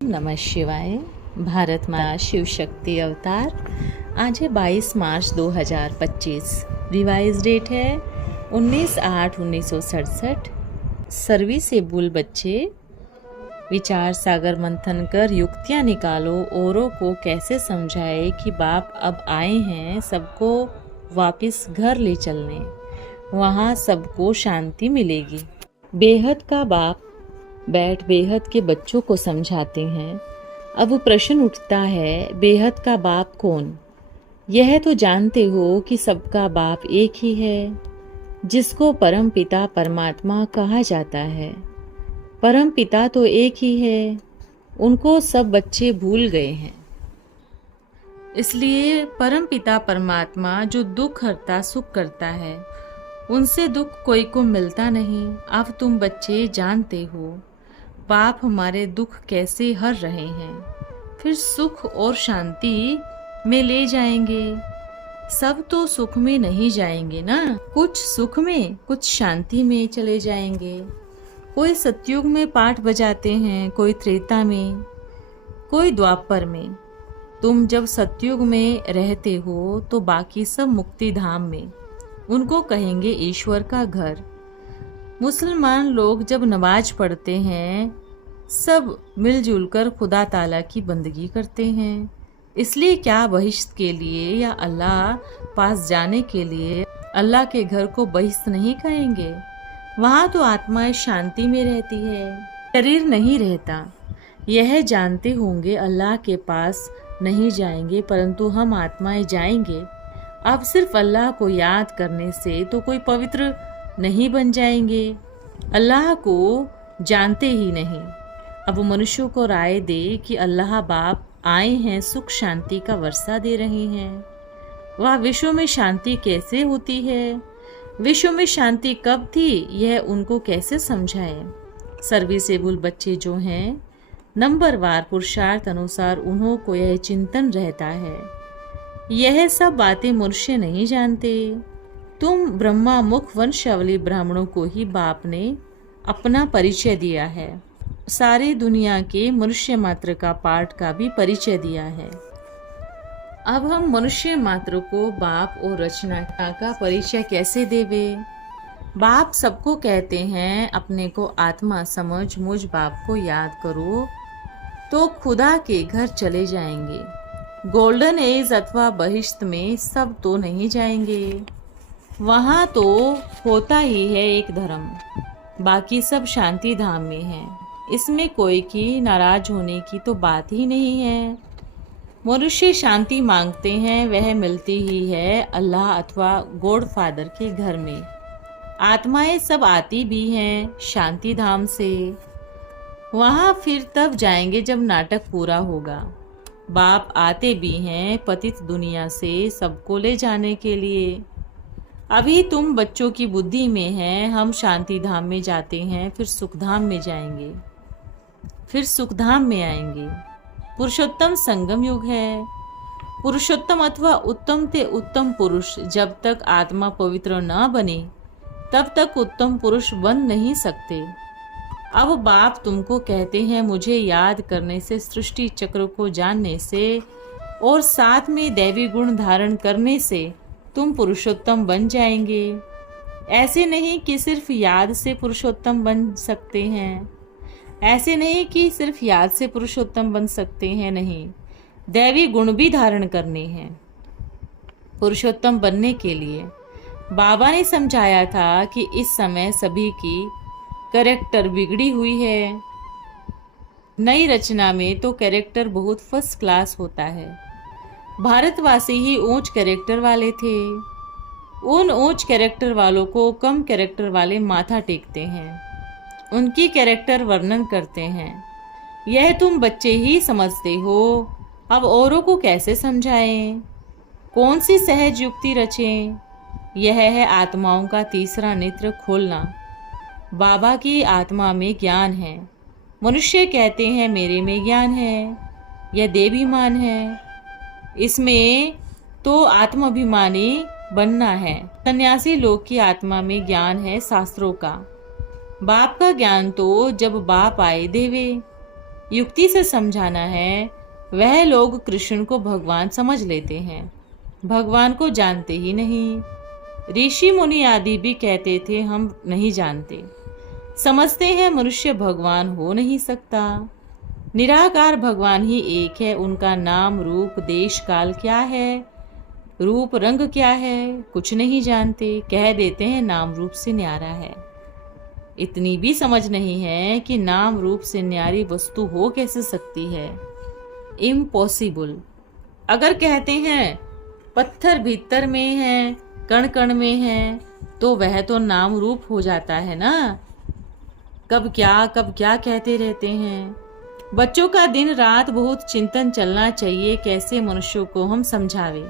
नमः शिवाय। भारत माँ शिव शक्ति अवतार। आज है 22 मार्च 2025। रिवाइज डेट है 19/8/1967। सर्विसेबल बच्चे विचार सागर मंथन कर युक्तियाँ निकालो। औरों को कैसे समझाए कि बाप अब आए हैं सबको वापस घर ले चलने, वहाँ सबको शांति मिलेगी। बेहद का बाप बैठ बेहद के बच्चों को समझाते हैं। अब प्रश्न उठता है, बेहद का बाप कौन? यह तो जानते हो कि सबका बाप एक ही है, जिसको परम पिता परमात्मा कहा जाता है। परम पिता तो एक ही है, उनको सब बच्चे भूल गए हैं। इसलिए परम पिता परमात्मा जो दुख हरता सुख करता है, उनसे दुख कोई को मिलता नहीं। अब तुम बच्चे जानते हो बाप हमारे दुख कैसे हर रहे हैं, फिर सुख और शांति में ले जाएंगे। सब तो सुख में नहीं जाएंगे ना, कुछ सुख में कुछ शांति में चले जाएंगे। कोई सतयुग में पाठ बजाते हैं, कोई त्रेता में, कोई द्वापर में। तुम जब सतयुग में रहते हो तो बाकी सब मुक्ति धाम में, उनको कहेंगे ईश्वर का घर। मुसलमान लोग जब नमाज पढ़ते हैं, सब मिलजुल कर खुदा ताला की बंदगी करते हैं। इसलिए क्या बहिश्त के लिए या अल्लाह पास जाने के लिए अल्लाह के घर को बहिश्त नहीं कहेंगे? वहाँ तो आत्माएं शांति में रहती है, शरीर नहीं रहता। यह जानते होंगे अल्लाह के पास नहीं जाएंगे, परंतु हम आत्माएं जाएंगे। अब सिर्फ अल्लाह को याद करने से तो कोई पवित्र नहीं बन जाएंगे, अल्लाह को जानते ही नहीं। अब मनुष्यों को राय दे कि अल्लाह बाप आए हैं, सुख शांति का वर्षा दे रहे हैं। वह विश्व में शांति कैसे होती है, विश्व में शांति कब थी, यह उनको कैसे समझाए? सर्विसेबल बच्चे जो हैं, नंबरवार पुरुषार्थ अनुसार उन्हों को यह चिंतन रहता है। यह सब बातें मनुष्य नहीं जानते। तुम ब्रह्मा मुख वंशावली ब्राह्मणों को ही बाप ने अपना परिचय दिया है, सारी दुनिया के मनुष्य मात्र का पाठ का भी परिचय दिया है। अब हम मनुष्य मात्र को बाप और रचना का परिचय कैसे देवे? बाप सबको कहते हैं अपने को आत्मा समझ, मुझ बाप को याद करो तो खुदा के घर चले जाएंगे। गोल्डन एज अथवा बहिश्त में सब तो नहीं जाएंगे, वहाँ तो होता ही है एक धर्म, बाकी सब शांति धाम में है। इसमें कोई की नाराज होने की तो बात ही नहीं है। मनुष्य शांति मांगते हैं, वह मिलती ही है अल्लाह अथवा गॉड फादर के घर में। आत्माएं सब आती भी हैं शांति धाम से, वहाँ फिर तब जाएंगे जब नाटक पूरा होगा। बाप आते भी हैं पतित दुनिया से सबको ले जाने के लिए। अभी तुम बच्चों की बुद्धि में है हम शांति धाम में जाते हैं, फिर सुख धाम में जाएंगे, फिर सुख धाम में आएंगे। पुरुषोत्तम संगम युग है। पुरुषोत्तम अथवा उत्तम ते उत्तम पुरुष जब तक आत्मा पवित्र न बने तब तक उत्तम पुरुष बन नहीं सकते। अब बाप तुमको कहते हैं मुझे याद करने से, सृष्टि चक्र को जानने से और साथ में दैवी गुण धारण करने से तुम पुरुषोत्तम बन जाएंगे। ऐसे नहीं कि सिर्फ याद से पुरुषोत्तम बन सकते हैं, ऐसे नहीं कि सिर्फ याद से पुरुषोत्तम बन सकते हैं, नहीं, दैवी गुण भी धारण करने हैं पुरुषोत्तम बनने के लिए। बाबा ने समझाया था कि इस समय सभी की कैरेक्टर बिगड़ी हुई है। नई रचना में तो कैरेक्टर बहुत फर्स्ट क्लास होता है। भारतवासी ही ऊंच कैरेक्टर वाले थे, उन ऊंच कैरेक्टर वालों को कम कैरेक्टर वाले माथा टेकते हैं, उनकी कैरेक्टर वर्णन करते हैं। यह तुम बच्चे ही समझते हो, अब औरों को कैसे समझाएं? कौन सी सहज युक्ति रचें? यह है आत्माओं का तीसरा नेत्र खोलना। बाबा की आत्मा में ज्ञान है। मनुष्य कहते हैं मेरे में ज्ञान है, यह देवाभिमान है। इसमें तो आत्माभिमानी बनना है। सन्यासी लोग की आत्मा में ज्ञान है शास्त्रों का। बाप का ज्ञान तो जब बाप आए देवे, युक्ति से समझाना है। वह लोग कृष्ण को भगवान समझ लेते हैं, भगवान को जानते ही नहीं। ऋषि मुनि आदि भी कहते थे हम नहीं जानते, समझते हैं मनुष्य भगवान हो नहीं सकता। निराकार भगवान ही एक है, उनका नाम रूप देश काल क्या है, रूप रंग क्या है, कुछ नहीं जानते, कह देते हैं नाम रूप से न्यारा है। इतनी भी समझ नहीं है कि नाम रूप से न्यारी वस्तु हो कैसे सकती है, इम्पॉसिबल। अगर कहते हैं पत्थर भीतर में है, कण कण में है, तो वह तो नाम रूप हो जाता है ना। कब क्या कहते रहते हैं। बच्चों का दिन रात बहुत चिंतन चलना चाहिए, कैसे मनुष्यों को हम समझावे।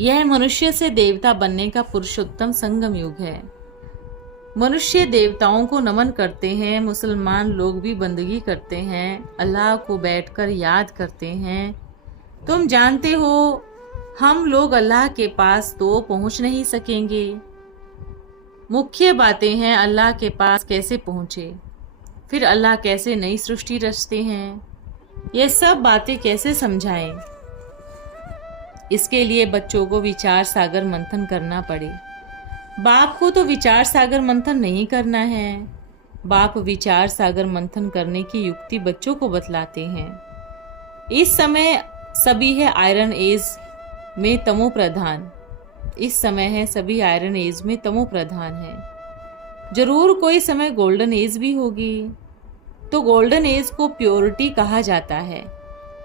यह मनुष्य से देवता बनने का पुरुषोत्तम संगम युग है। मनुष्य देवताओं को नमन करते हैं, मुसलमान लोग भी बंदगी करते हैं, अल्लाह को बैठकर याद करते हैं। तुम जानते हो हम लोग अल्लाह के पास तो पहुंच नहीं सकेंगे। मुख्य बातें हैं अल्लाह के पास कैसे पहुंचे, फिर अल्लाह कैसे नई सृष्टि रचते हैं, ये सब बातें कैसे समझाएं। इसके लिए बच्चों को विचार सागर मंथन करना पड़े। बाप को तो विचार सागर मंथन नहीं करना है। बाप विचार सागर मंथन करने की युक्ति बच्चों को बतलाते हैं। इस समय सभी है आयरन एज में तमो प्रधान। इस समय है सभी आयरन एज में तमो प्रधान है। जरूर कोई समय गोल्डन एज भी होगी। तो गोल्डन एज को प्योरिटी कहा जाता है।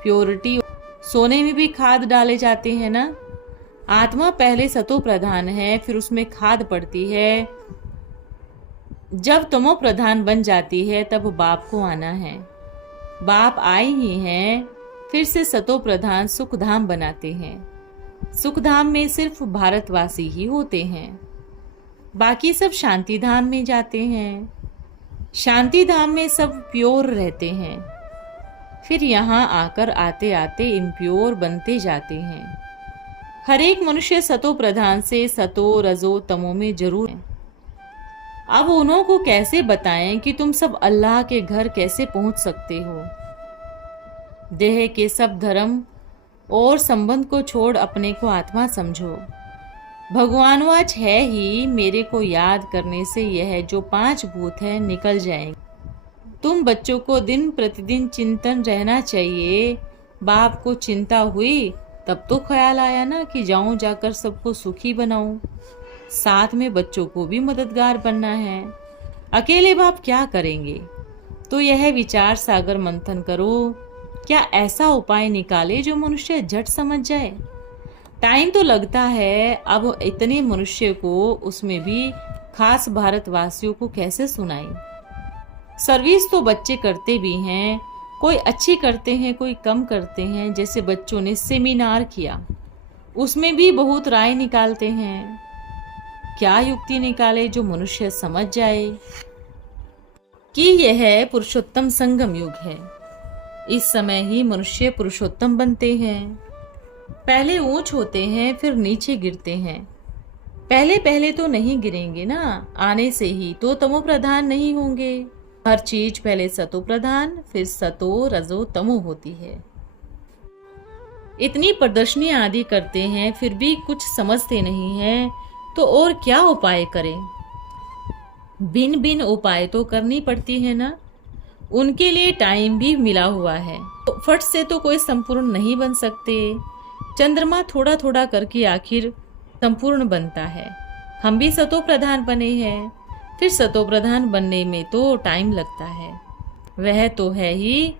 प्योरिटी, सोने में भी खाद डाले जाते हैं ना। आत्मा पहले सतो प्रधान है, फिर उसमें खाद पड़ती है। जब तमो प्रधान बन जाती है तब बाप को आना है। बाप आए ही हैं, फिर से सतो प्रधान सुखधाम बनाते हैं। सुखधाम में सिर्फ भारतवासी ही होते हैं, बाकी सब शांति धाम में जाते हैं। शांति धाम में सब प्योर रहते हैं, फिर यहाँ आकर आते आते इम्प्योर बनते जाते हैं। हर एक मनुष्य सतो प्रधान से सतो रजो तमो में जरूर है। अब उन्हों को कैसे बताएं कि तुम सब अल्लाह के घर कैसे पहुंच सकते हो। देह के सब धर्म और संबंध को छोड़ अपने को आत्मा समझो। भगवानवाच है ही, मेरे को याद करने से यह जो 5 भूत है निकल जाएंगे। तुम बच्चों को दिन प्रतिदिन चिंतन रहना चाहिए। बाप को चिंता हुई तब तो ख्याल आया ना कि जाऊं जाकर सबको सुखी बनाऊं। साथ में बच्चों को भी मददगार बनना है। अकेले बाप क्या करेंगे। तो यह विचार सागर मंथन करो, क्या ऐसा उपाय निकाले जो मनुष्य झट समझ जाए। टाइम तो लगता है, अब इतने मनुष्य को, उसमें भी खास भारतवासियों को कैसे सुनाएं। सर्विस तो बच्चे करते भी हैं, कोई अच्छी करते हैं कोई कम करते हैं। जैसे बच्चों ने सेमिनार किया, उसमें भी बहुत राय निकालते हैं। क्या युक्ति निकाले जो मनुष्य समझ जाए कि यह पुरुषोत्तम संगम युग है। इस समय ही मनुष्य पुरुषोत्तम बनते हैं। पहले ऊंच होते हैं, फिर नीचे गिरते हैं। पहले तो नहीं गिरेंगे ना, आने से ही तो तमो प्रधान नहीं होंगे। हर चीज पहले सतो प्रधान, फिर सतो रजो तमो होती है। इतनी प्रदर्शनी आदि करते हैं, फिर भी कुछ समझते नहीं हैं, तो और क्या उपाय करें। भिन्न भिन्न उपाय तो करनी पड़ती है ना, उनके लिए टाइम भी मिला हुआ है। तो फट से तो कोई संपूर्ण नहीं बन सकते। चंद्रमा थोड़ा थोड़ा करके आखिर संपूर्ण बनता है। हम भी सतो प्रधान बने हैं, फिर सतो प्रधान बनने में तो टाइम लगता है। वह तो है ही।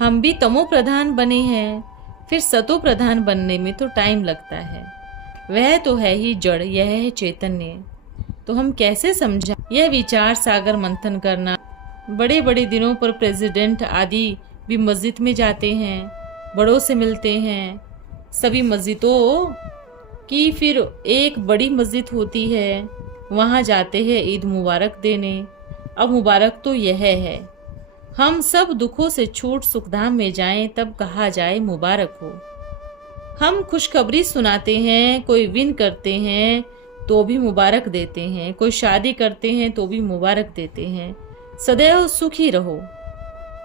हम भी तमो प्रधान बने हैं, फिर सतो प्रधान बनने में तो टाइम लगता है। वह तो है ही जड़, यह है चैतन्य। तो हम कैसे समझा यह विचार सागर मंथन करना। बड़े बड़े दिनों पर प्रेसिडेंट आदि भी मस्जिद में जाते हैं, बड़ों से मिलते हैं। सभी मस्जिदों की फिर एक बड़ी मस्जिद होती है, वहाँ जाते हैं ईद मुबारक देने। अब मुबारक तो यह है, हम सब दुखों से छूट सुखधाम में जाएं, तब कहा जाए मुबारक हो। हम खुशखबरी सुनाते हैं, कोई विन करते हैं तो भी मुबारक देते हैं, कोई शादी करते हैं तो भी मुबारक देते हैं। सदैव सुखी रहो।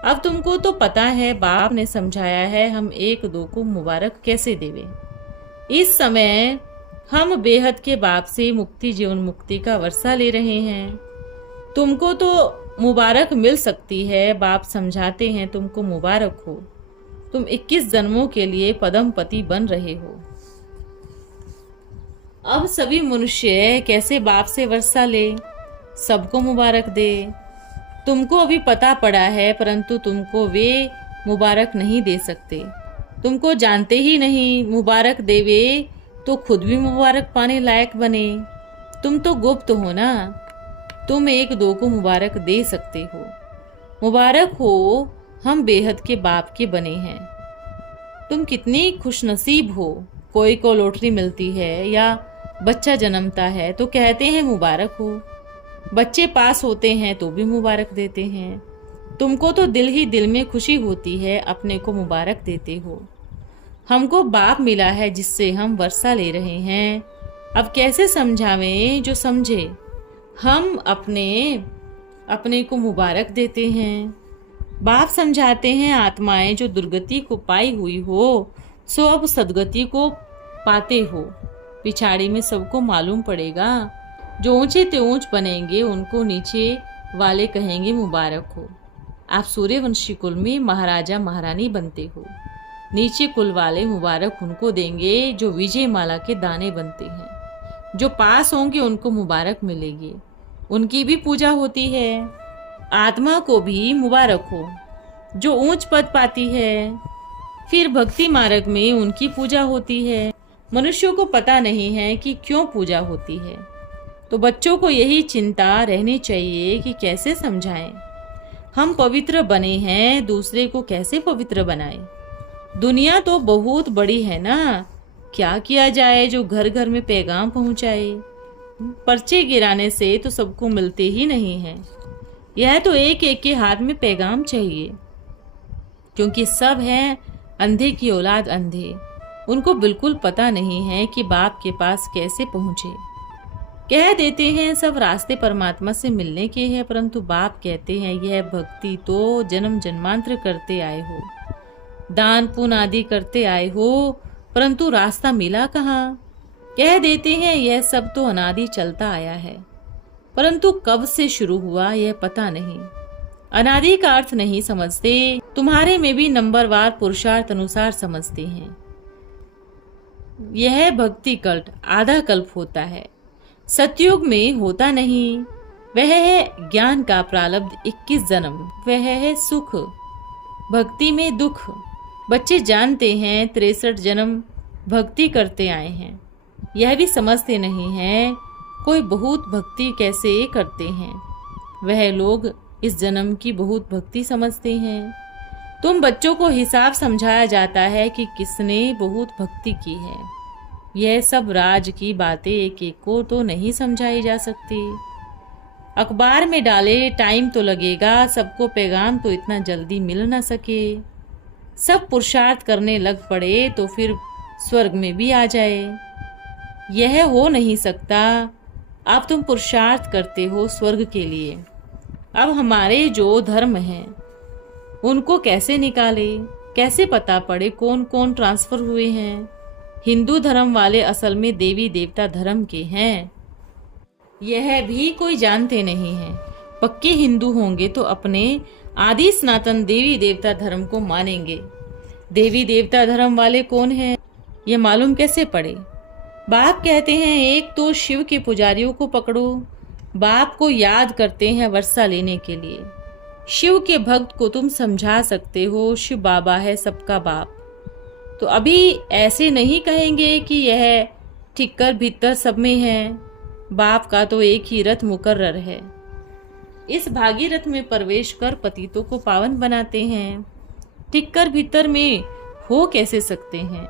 अब तुमको तो पता है बाप ने समझाया है हम एक दो को मुबारक कैसे देवे। इस समय हम बेहद के बाप से मुक्ति जीवन मुक्ति का वर्षा ले रहे हैं। तुमको तो मुबारक मिल सकती है, बाप समझाते हैं तुमको मुबारक हो, तुम 21 जन्मों के लिए पदम पति बन रहे हो। अब सभी मनुष्य कैसे बाप से वर्षा ले, सबको मुबारक दे। तुमको अभी पता पड़ा है, परंतु तुमको वे मुबारक नहीं दे सकते। तुमको जानते ही नहीं, मुबारक देवे तो खुद भी मुबारक पाने लायक बने। तुम तो गुप्त हो ना, तुम एक दो को मुबारक दे सकते हो। मुबारक हो, हम बेहद के बाप के बने हैं। तुम कितनी खुशनसीब हो। कोई को लॉटरी मिलती है या बच्चा जन्मता है तो कहते हैं मुबारक हो। बच्चे पास होते हैं तो भी मुबारक देते हैं। तुमको तो दिल ही दिल में खुशी होती है, अपने को मुबारक देते हो। हमको बाप मिला है जिससे हम वर्षा ले रहे हैं। अब कैसे समझावें जो समझे। हम अपने को मुबारक देते हैं। बाप समझाते हैं आत्माएं जो दुर्गति को पाई हुई हो सो अब सदगति को पाते हो। पिछाड़ी में सबको मालूम पड़ेगा, जो ऊंचे ते ऊंच बनेंगे उनको नीचे वाले कहेंगे मुबारक हो। आप सूर्यवंशी कुल में महाराजा महारानी बनते हो। नीचे कुल वाले मुबारक उनको देंगे जो विजय माला के दाने बनते हैं। जो पास होंगे उनको मुबारक मिलेगी, उनकी भी पूजा होती है। आत्मा को भी मुबारक हो जो ऊंच पद पाती है। फिर भक्ति मार्ग में उनकी पूजा होती है। मनुष्यों को पता नहीं है कि क्यों पूजा होती है, तो बच्चों को यही चिंता रहनी चाहिए कि कैसे समझाएं। हम पवित्र बने हैं, दूसरे को कैसे पवित्र बनाएं। दुनिया तो बहुत बड़ी है ना, क्या किया जाए जो घर घर में पैगाम पहुंचाए। पर्चे गिराने से तो सबको मिलते ही नहीं है। यह तो एक एक के हाथ में पैगाम चाहिए, क्योंकि सब हैं अंधे की औलाद अंधे। उनको बिल्कुल पता नहीं है कि बाप के पास कैसे पहुंचे। कह देते हैं सब रास्ते परमात्मा से मिलने के हैं, परंतु बाप कहते हैं यह भक्ति तो जन्म जन्मांतर करते आए हो, दान पुण्य आदि करते आए हो, परंतु रास्ता मिला कहाँ। कह देते हैं यह सब तो अनादि चलता आया है, परंतु कब से शुरू हुआ यह पता नहीं। अनादि का अर्थ नहीं समझते। तुम्हारे में भी नंबरवार पुरुषार्थ अनुसार समझते हैं। यह भक्ति कल्प आधा कल्प होता है, सतयुग में होता नहीं। वह है ज्ञान का प्रारब्ध 21 जन्म, वह है सुख, भक्ति में दुख। बच्चे जानते हैं 63 जन्म भक्ति करते आए हैं, यह भी समझते नहीं है कोई बहुत भक्ति कैसे करते हैं। वह लोग इस जन्म की बहुत भक्ति समझते हैं। तुम बच्चों को हिसाब समझाया जाता है कि किसने बहुत भक्ति की है। यह सब राज की बातें एक एक को तो नहीं समझाई जा सकती। अखबार में डाले टाइम तो लगेगा, सबको पैगाम तो इतना जल्दी मिल ना सके। सब पुरुषार्थ करने लग पड़े तो फिर स्वर्ग में भी आ जाए, यह हो नहीं सकता। अब तुम पुरुषार्थ करते हो स्वर्ग के लिए। अब हमारे जो धर्म हैं उनको कैसे निकाले, कैसे पता पड़े कौन कौन ट्रांसफर हुए हैं। हिंदू धर्म वाले असल में देवी देवता धर्म के हैं, यह भी कोई जानते नहीं है। पक्के हिंदू होंगे तो अपने आदि सनातन देवी देवता धर्म को मानेंगे। देवी देवता धर्म वाले कौन हैं यह मालूम कैसे पड़े। बाप कहते हैं एक तो शिव के पुजारियों को पकड़ो। बाप को याद करते हैं वर्षा लेने के लिए। शिव के भक्त को तुम समझा सकते हो शिव बाबा है सबका बाप, तो अभी ऐसे नहीं कहेंगे कि यह ठिक्कर भीतर सब में है। बाप का तो एक ही रथ मुकर्रर है, इस भागीरथ में प्रवेश कर पतितों को पावन बनाते हैं। ठिक्कर भीतर में हो कैसे सकते हैं।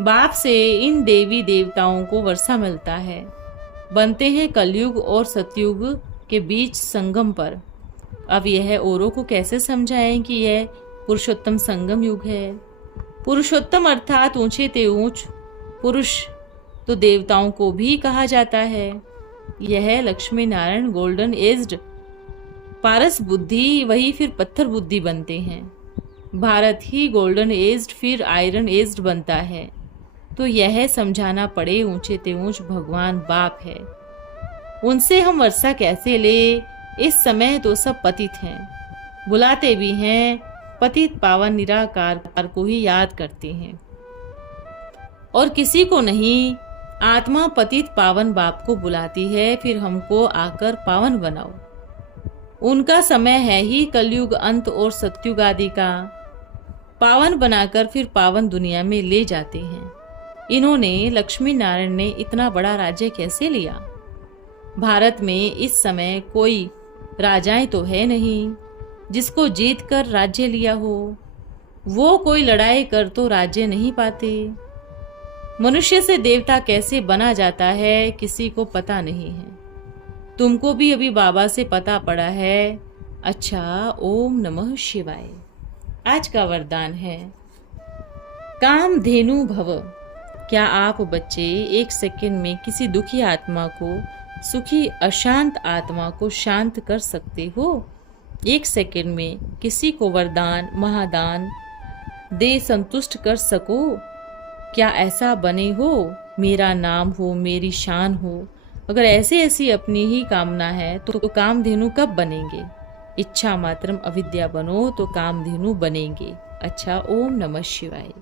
बाप से इन देवी देवताओं को वर्षा मिलता है, बनते हैं कलयुग और सतयुग के बीच संगम पर। अब यह औरों को कैसे समझाएं कि यह पुरुषोत्तम संगम युग है। पुरुषोत्तम अर्थात ऊंचे ते ऊंच पुरुष तो देवताओं को भी कहा जाता है। यह लक्ष्मी नारायण गोल्डन एज्ड पारस बुद्धि वही फिर पत्थर बुद्धि बनते हैं। भारत ही गोल्डन एज्ड फिर आयरन एज्ड बनता है। तो यह समझाना पड़े ऊंचे ते ऊंच भगवान बाप है। उनसे हम वर्षा कैसे ले, इस समय तो सब पतित हैं। बुलाते भी हैं, पतित पावन निराकार को ही याद करते हैं। और किसी को नहीं, आत्मा पतित पावन बाप को बुलाती है, फिर हमको आकर पावन बनाओ। उनका समय है ही कलयुग अंत और सत्युग आदि का। पावन बनाकर फिर पावन दुनिया में ले जाते हैं। इन्होंने लक्ष्मी नारायण ने इतना बड़ा राज्य कैसे लिया? भारत में इस समय कोई राजाएं तो है नहीं जिसको जीत कर राज्य लिया हो। वो कोई लड़ाई कर तो राज्य नहीं पाते। मनुष्य से देवता कैसे बना जाता है किसी को पता नहीं है। तुमको भी अभी बाबा से पता पड़ा है। अच्छा, ओम नमः शिवाय। आज का वरदान है कामधेनु भव। क्या आप बच्चे 1 सेकंड में किसी दुखी आत्मा को, सुखी अशांत आत्मा को शांत कर सकते हो? 1 सेकंड में किसी को वरदान महादान दे संतुष्ट कर सको? क्या ऐसा बने हो? मेरा नाम हो, मेरी शान हो। अगर ऐसी अपनी ही कामना है तो कामधेनु कब बनेंगे? इच्छा मात्रम अविद्या बनो तो कामधेनु बनेंगे। अच्छा, ओम नमः शिवाय।